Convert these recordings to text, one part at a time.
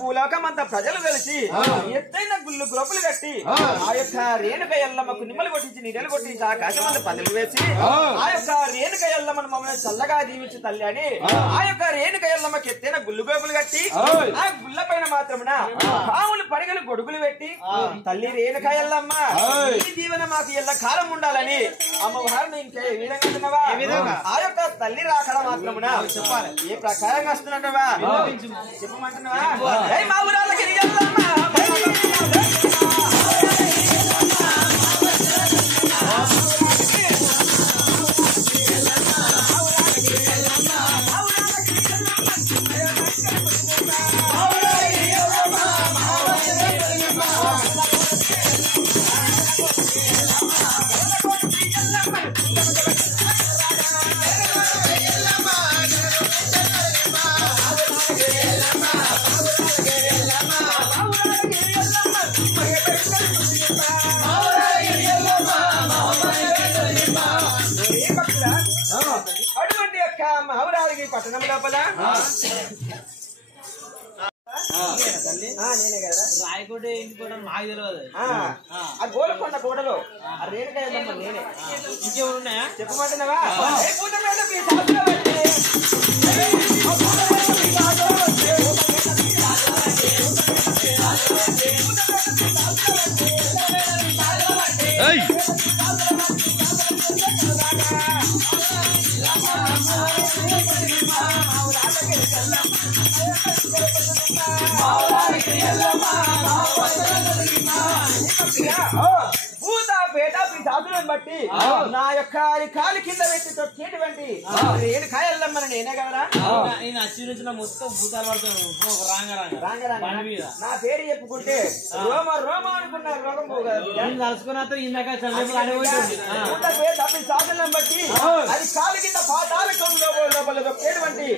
భూలోకమంతా ప్రజలు కలిసి ఎత్తైన గుళ్ళు గ్రొప్పులు కట్టి ఆ యొక్క రేణుక ఎల్లమ్మకు నిమ్మలు కొట్టించి నీడలు కొట్టించి ఆకాశమంతా పదలు వేసి ఆ యొక్క రేణుక ఎల్లమ్మను మమ్మల్ని చల్లగా దీవించి తల్లి అని ఆ యొక్క రేణుక ఎల్లమ్మకి ఎత్తైన గుళ్ళు గ్రొప్పులు కట్టి ఆ గుళ్ళ పైన మాత్రమున పాములు పడగలు గొడుగులు పెట్టి తల్లి రేణుక ఎల్లమ్మ ఈ దీవెన మాకు ఎల్ల కాలం ఉండాలని అమ్మవారిని ఇంకే విధంగా ఆ యొక్క తల్లి రాకడ మాత్రమున చెప్పాలి ఏ ప్రకారంగా వస్తున్నట్టువా చెప్పమంటున్నావా మా ఊరాలకి అటువంటి యొక్క మహౌరాలకి పట్టణం లోపల రాయకోట ఇంకోట నాకు తెలియదు. ఆ గోల్కొండ కోటలో ఆ రేణుక ఎల్లమ్మ నేనే. ఇంకేమైనా ఉన్నాయా చెప్పమంటున్నావా? బట్టి నా యొక్క కాలి కింద పెట్టి తొక్కేటువంటి రేణుక ఎల్లమ్మని నేనే కదరా. మొత్తం భూతాలు పడుతుంది. నా పేరు చెప్పుకుంటే రోమ రోమ అనుకున్న రోగం తలుసుకున్న ఇందాక సాధనం బట్టి అది కాలి కింద పాతాల లోపల తొక్కేటువంటి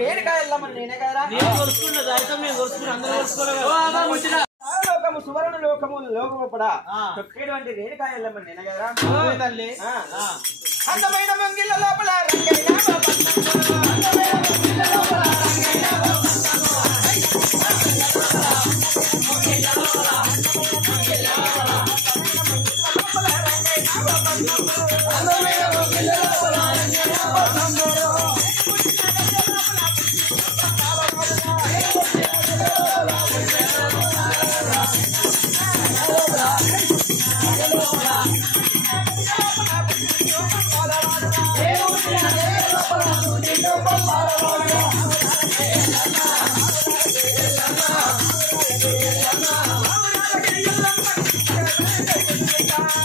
రేణుక ఎల్లమ్మని నేనే కదరా. లోకము సువర్ణ లోకము లోకము కూడా తొక్కేటువంటి రేణుక ఎల్లమ్మని నేనే కదరా. అందమైన మంగిళ్ళ లోపల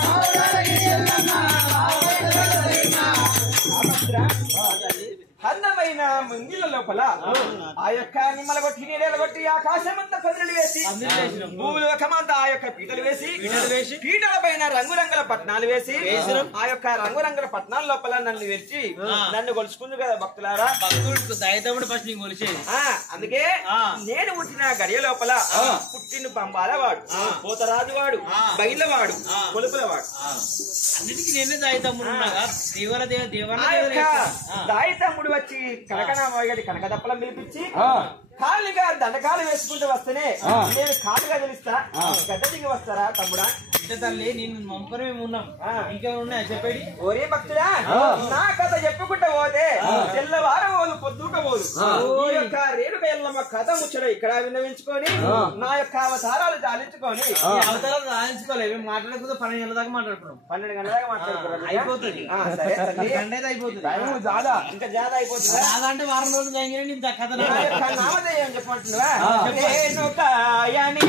Ahora పైన ముంగిళ్ళ లోపల ఆ యొక్క నిమ్మల కొట్టి నీడలు కొట్టి ఆకాశమంతా పదులు వేసి భూములు ఒకమంతా ఆ యొక్క పీటలు వేసి పీటల పైన రంగురంగుల పట్నాలు వేసి ఆ యొక్క రంగురంగుల పట్నాల లోపల నన్ను వెలిచి నన్ను కొలుచుకుంది కదా భక్తులారా. భక్తుడు దయతముడు ఫస్ట్ నీకు కొలిచేది. అందుకే నేను పుట్టిన గడియ లోపల పుట్టిన పంబాలవాడు, పోతరాజు వాడు, బయలువాడు, కొలుపులవాడు, అన్నిటికీ నేనే దయతమ్ముడు ఉన్నాగా. దాయి తమ్ముడు వచ్చి కనకనామయ్యడి కనకదప్పలం పిలిపించి ఖాళీగా దండకాలు వేసుకుంటూ వస్తేనే నేను ఖాళీగా తెలుస్తా, గడ్డ దిగి వస్తారా తమ్ముడా? అంటే తల్లి నేను మొక్కనే ఉన్నాం, ఇంకేమైనా ఉన్నాయా చెప్పేది? ఒరే భక్తుడా, నా కథ చెప్పుకుంటూ పోతే తెల్లవారం పోదు పొద్దుక పోదు. ఈ యొక్క రేణుక ఎల్లమ్మ కథ ముచ్చట ఇక్కడ విన్నవించుకొని నా యొక్క అవతారాలు చాలించుకొని అవతారాలు సాధించుకోలేదు. మేము మాట్లాడకపోతే 12 గంటల దాకా మాట్లాడుకున్నాం. 12 గంటల దాకా మాట్లాడుకున్నాం. అయిపోతుంది, సరే తల్లి, గంట అయితే అయిపోతుంది. ఇంకా జాదా అయిపోతుంది. అంటే వారం రోజులు జరిగిన నేను కథ నామధేయం చెప్పమంటున్నావా? రేణుకాయని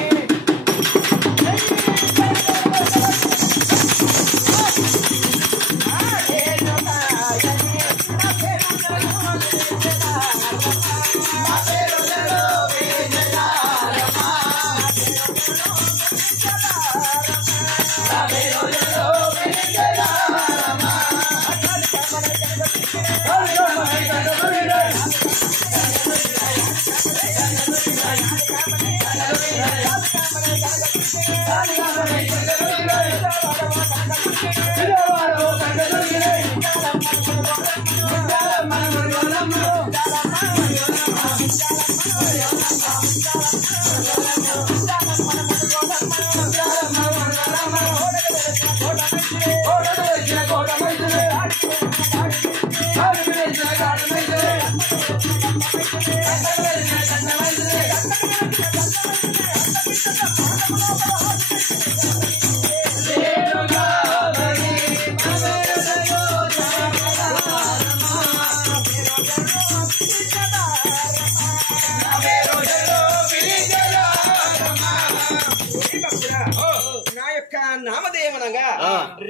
నామదేవనగా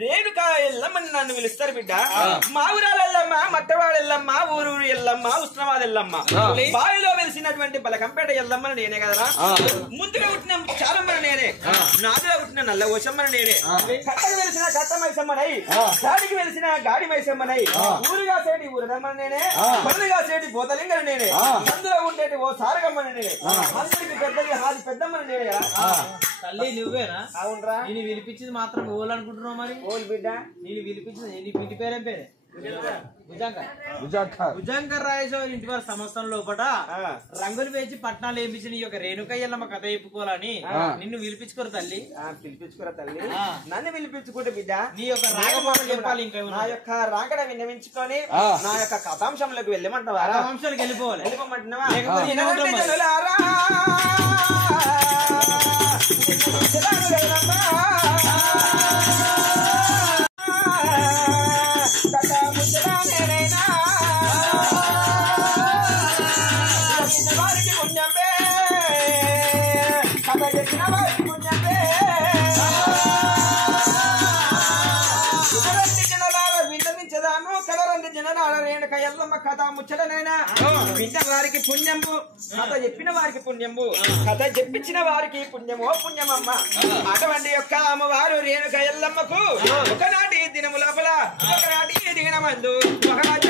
రేణుకా ఎల్లమ్మని నన్ను పిలుస్తారు బిడ్డ. మా ఊరాలెల్లమ్మ, మట్టవాడెల్లమ్మ, ఊరు ఎల్లమ్మ, ఉష్ణవాదెల్లమ్మ, బావిలో వెలిసినటువంటి బలకంపేట ఎల్లమ్మని నేనే కదరా. ముందుగా పుట్టిన చాలమ్మని నేనే, నాదుగా పుట్టిన నల్ల ఓషమ్మని నేనే, కట్టకు వెలిసిన కట్ట మైసమ్మనై, గాడికి వెలిసిన గాడి మైసమ్మనై, ఊరుగా సేటి ఊరదమ్మని నేనే, పనులుగా సేటి పోతలింగని నేనే, అందులో ఉండేటి ఓ సారగమ్మని నేనే, అందరికి పెద్దది హాది పెద్దమ్మని నేనే కదా. తల్లి నువ్వేనా? అవునరా. నేను వినిపించింది మాత్రం ఓలు అనుకుంటున్నావు. మరి ఓలు బిడ్డ, నేను వినిపించింది నీ ఇంటి పేరేం పేరే? భుజంకర్ రాజేశ్వరి ఇంటి వారి సంవత్సరం లోపల రంగులు వేసి పట్నాలు వేయించిన ఈ యొక్క రేణుక ఎల్లమ్మ కథ చెప్పుకోవాలని నిన్ను పిలిపించుకోరు తల్లి. పిలిపించుకోరా తల్లి, నన్ను పిలిపించుకుంటే బిడ్డ నీ యొక్క రాగమాటలు చెప్పాలి. ఇంకా నా యొక్క రాగడ విన్నవించుకొని నా యొక్క కథాంశంలోకి వెళ్ళమంటావా? కథాంశాలకు వెళ్ళిపోవాలి. వెళ్ళిపోమంటున్నావా? రేణుక ఎల్లమ్మ కథ ముచ్చటనైనా విన్న వారికి పుణ్యము, కథ చెప్పిన వారికి పుణ్యము, కథ చెప్పించిన వారికి పుణ్యమో పుణ్యమమ్మ. అటువంటి యొక్క అమ్మవారు రేణుక ఎల్లమ్మకు ఒకనాటి దినము లోపల ఒకనాటి దినమందు ఒకనాటి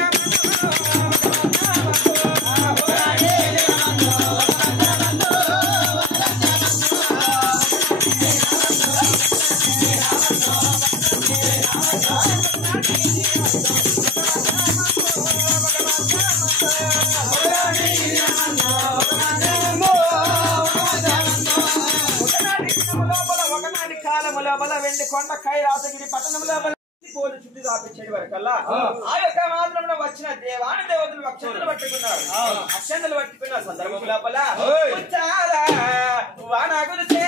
కాలము లోపల వెండి కొండ కైలాసగిరి పట్టణం లోపల చుట్టూ దాపించేది వరకల్లా ఆ యొక్క మాత్రం వచ్చిన దేవాని దేవతలు అక్షంతలు పట్టుకున్నారు. అక్షంతలు పట్టుకున్న సందర్భం లోపల వాన గురిచే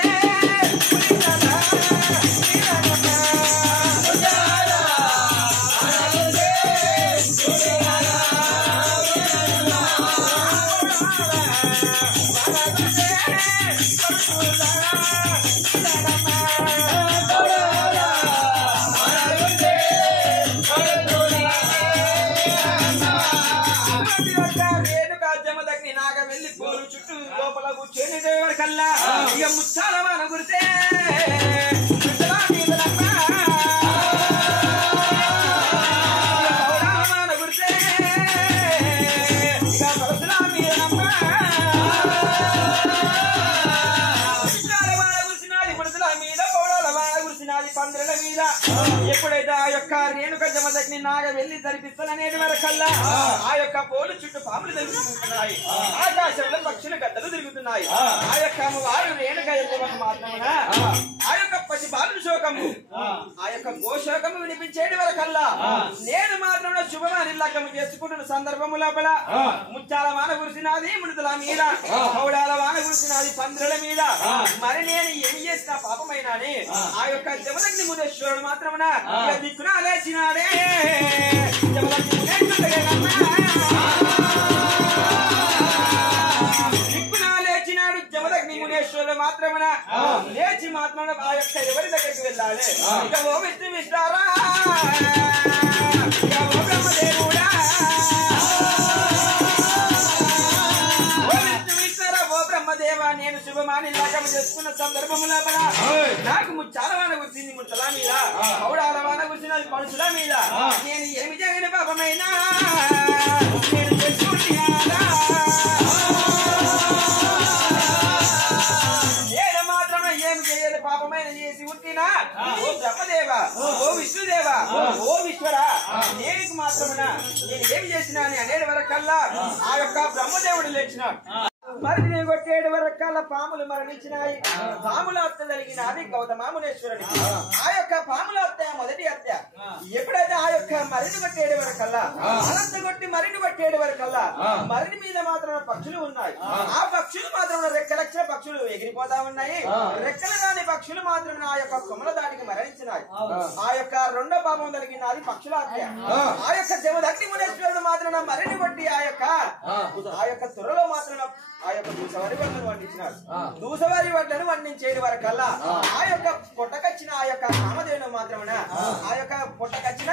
కూర్చొని కల్లా ఇక ముచ్చాల మన గురితే పందిరల మీద ఎప్పుడైతే ఆ యొక్క రేణుక జమదగ్ని నాగ వెళ్లి జరిపిస్తాననేది వరకల్లా ఆ యొక్క పోలు చుట్టూ పాములు తిరుగుతున్నాయి, ఆకాశంలో పక్షులు గద్దలు తిరుగుతున్నాయి. ఆ యొక్క వారు రేణుక ఎల్లవకు మాత్రమున ఆ యొక్క పసి బాలు శోకము ఆ యొక్క గోశోకము వినిపించేది వరకల్లా నేను మాత్రం శుభమాని లగ్గము చేసుకుంటున్న సందర్భము లోపల ముచ్చాల వాన కురిసినది ముడతల మీద, పౌడాల వాన కురిసినది పందిరల మీద. మరి నేను ఏమి చేసిన పాపమైనాని ఆ యొక్క జమదగ్ని మునేశ్వరుడు మాత్రమున దిక్కున లేచినాడే. జమదగ్ని దిక్కున లేచినాడు జమదగ్ని మునేశ్వరుడు మాత్రమున లేచి మాత్రమున ఆ యొక్క ఎవరి దగ్గరికి వెళ్ళాలి. ఇక ఓ విష్ణుమిస్తారా ఇక ఓ బ్రహ్మదేవుడా బ్రహ్మదేవా నేను శుభమాని లగ్గము చేసుకున్న సందర్భము లోపల నాకు ముచ్చాల వాన కూర్చింది ముచ్చల మీద, పౌడాల వాన కూర్చున్నది మనుషుల మీద. నేను ఏమి చేయని పాపమైనా నేను చేసుకుంటున్నానా, నేను మాత్రమే ఏమి చేయని పాపమైన చేసి ఉట్టినా ఓ బ్రహ్మదేవా ఓ విష్ణుదేవా ఓ విశ్వరా నేను మాత్రమున నేను ఏమి చేసినా అని అనేటి వరకల్లా ఆ యొక్క బ్రహ్మదేవుడు లేచినాడు. మరిని కొట్టేడు వరకాల పాములు మరణించినాయి. పాముల హత్య జరిగినది గౌతమామునేశ్వరునికి. ఆ యొక్క పాముల హత్య మొదటి హత్య. ఎప్పుడైతే ఆ యొక్క మరిని కొట్టేడు వరకల్లా అనంత కొట్టి మరిని కొట్టేడు వరకల్లా మరిని మీద మాత్రం పక్షులు ఉన్నాయి. ఆ పక్షులు మాత్రం రెక్కలక్షల పక్షులు ఎగిరిపోతా ఉన్నాయి. రెక్కలు కాని పక్షులు మాత్రం ఆ యొక్క కొమ్మల దానికి మరణించినాయి. ఆ యొక్క రెండో పాపం జరిగినది పక్షుల హత్య. ఆ యొక్క జమదగ్ని మునేశ్వరుడు మాత్రం మరిని కొట్టి ఆ యొక్క త్వరలో మాత్రం ఆ యొక్క దూసవారి వడ్లను వండించినాడు. దూసవారి వడ్లను వండించేది వరకల్లా ఆ యొక్క పొట్టకచ్చిన ఆ యొక్క కామధేను మాత్రమే ఆ యొక్క పొట్టకచ్చిన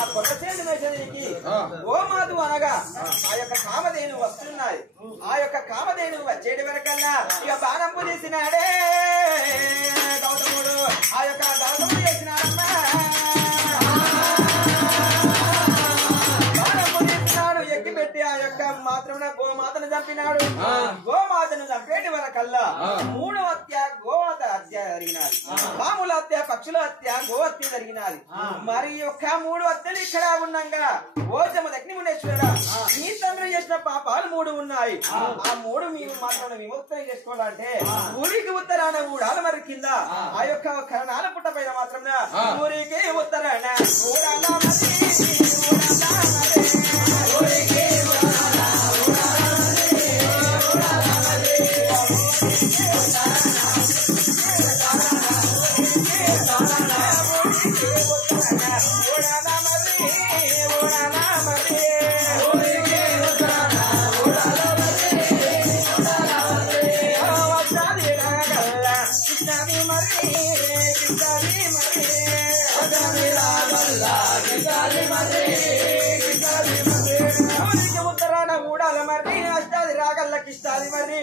ఆ పొట్ట చేతి వేసేదికి గోమాతు అనగా ఆ యొక్క కామధేను వస్తున్నాయి. ఆ యొక్క కామధేను వచ్చేది వరకల్లా ఇక బాణంపు తీసినాడే గౌతముడు. ఆ యొక్క గౌతముడు చేసినాడమ్మా ఎక్కిపెట్టి ఆ యొక్క మాత్రమే గోమాతను చంపినాడు. గోమాతను చంపేటి వరకల్లా మూడవ హత్య గోమాత హత్య జరిగినది. పాముల హత్య పక్షుల హత్య గో హత్య జరిగినది. మరి యొక్క మూడు హత్యలు ఇక్కడ ఉన్నాగా ఓ జమదగ్ని మునేశ్వరుడా నీ తండ్రి చేసిన పాపాలు మూడు ఉన్నాయి. ఆ మూడు మీరు మాత్రం విముక్తం చేసుకోవాలంటే ఊరికి ఉత్తరాన ఊడాల మరి కింద ఆ యొక్క కరణాల పుట్ట పైన మాత్రం ఊరికి ఉత్తరాన ఊడాల ఉత్తరాన ఊడాల మరి అష్టాది రాగల్లకి ఇష్టాది మరి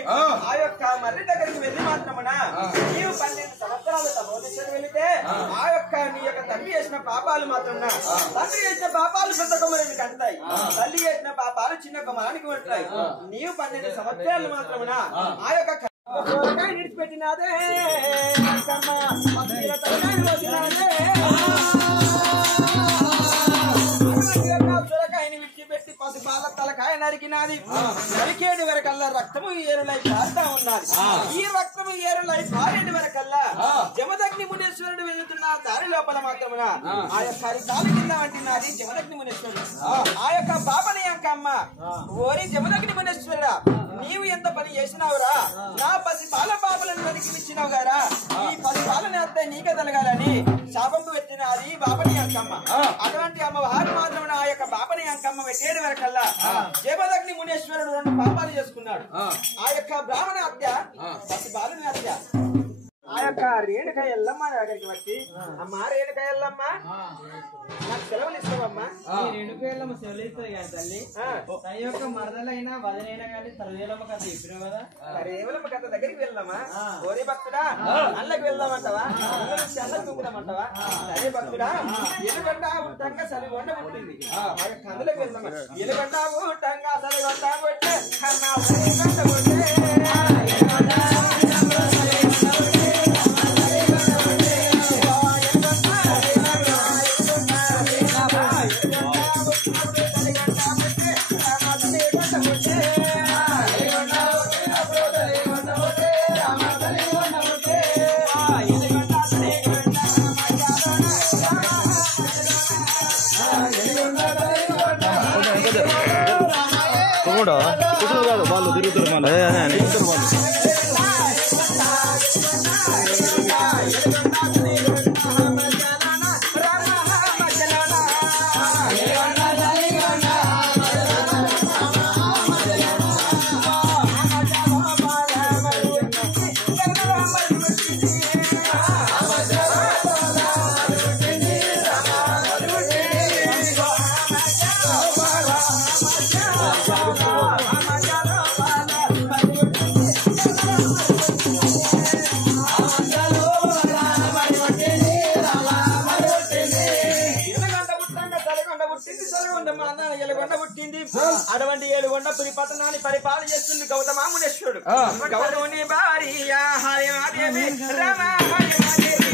ఆ యొక్క మర్రి దగ్గరికి వెళ్ళి మాత్రమున నీవు 12 సంవత్సరాల తపోదశను వెళితే ఆ యొక్క నీ యొక్క తండ్రి చేసిన పాపాలు మాత్రం తండ్రి చేసిన పాపాలు పెద్ద కొమ్మరానికి అంటాయి, తల్లి చేసిన పాపాలు చిన్న కొమ్మరానికి ఉంటాయి. నీవు 12 సంవత్సరాలు మాత్రమున ఆ యొక్క విడిచిపెట్టినాదే సొరకాయని విడిచిపెట్టి పసుపాల తలకాయ నరికినాది. నరికేటి వరకల్లా రక్తము ఏరులై పారుతా ఉన్నది. ఈ రక్తము ఏరులై పారేటి వరకల్లా జమదగ్ని మునేశ్వరుడు వెళ్తున్న దారి లోపల మాత్రమున ఆ యొక్క అరికాల కింద వంటినది జమదగ్ని మునేశ్వరుడు. ఆ యొక్క పాపని యొక్క అమ్మ ఓరి జమదగ్ని మునేశ్వరుడా నీవు ఎంత పని చేసినావురా, నా పసి పాల పాపలను నరికిచ్చినావు గారా, ఈ పసి పాలని అత్తే నీకే తలగాలని శాపంకు పెట్టినది బాపని అంకమ్మ. అటువంటి అమ్మవారు మాత్రం ఆ యొక్క బాపని అంకమ్మ పెట్టేది వరకల్లా జమదగ్ని మునేశ్వరుడు 2 పాపాలు చేసుకున్నాడు. ఆ యొక్క బ్రాహ్మణ హత్య పసి బాలుని హత్య. ఆ యొక్క రేణుక ఎల్లమ్మ దగ్గరికి వచ్చి అమ్మ రేణుక ఎల్లమ్మ నాకు సెలవులు ఇస్తావమ్మా? రేణుక ఎల్లమ్మ సెలవులు ఇస్తుంది కానీ తల్లి తన యొక్క మరదలైనా వదనైనా కానీ సర్వేలమ్మ కథ చెప్పినావు కదా. రేవలమ్మ కథ దగ్గరికి వెళ్దామా? ఓరే భక్తుడా అల్లకి వెళ్దామంటావా? అల్లకి దుంకుదామంటావా? సరే భక్తుడా ఎలుగంట ఉంటాంగా సలిగొండ పుట్టింది కందులకు వెళ్దామా? ఎలుగంట ఉంటాంగా సలిగొండ పుట్టే అన్నా సలిగొండ పుట్టే కాదు వాళ్ళు తిరుగుతారు అటువంటి ఏలుగొండ పురి పట్టణాన్ని పరిపాలన చేస్తుంది గౌతమామునేశ్వరుడు. గౌతముని భార్య హరిమాదేవి రమ హరిమాదేవి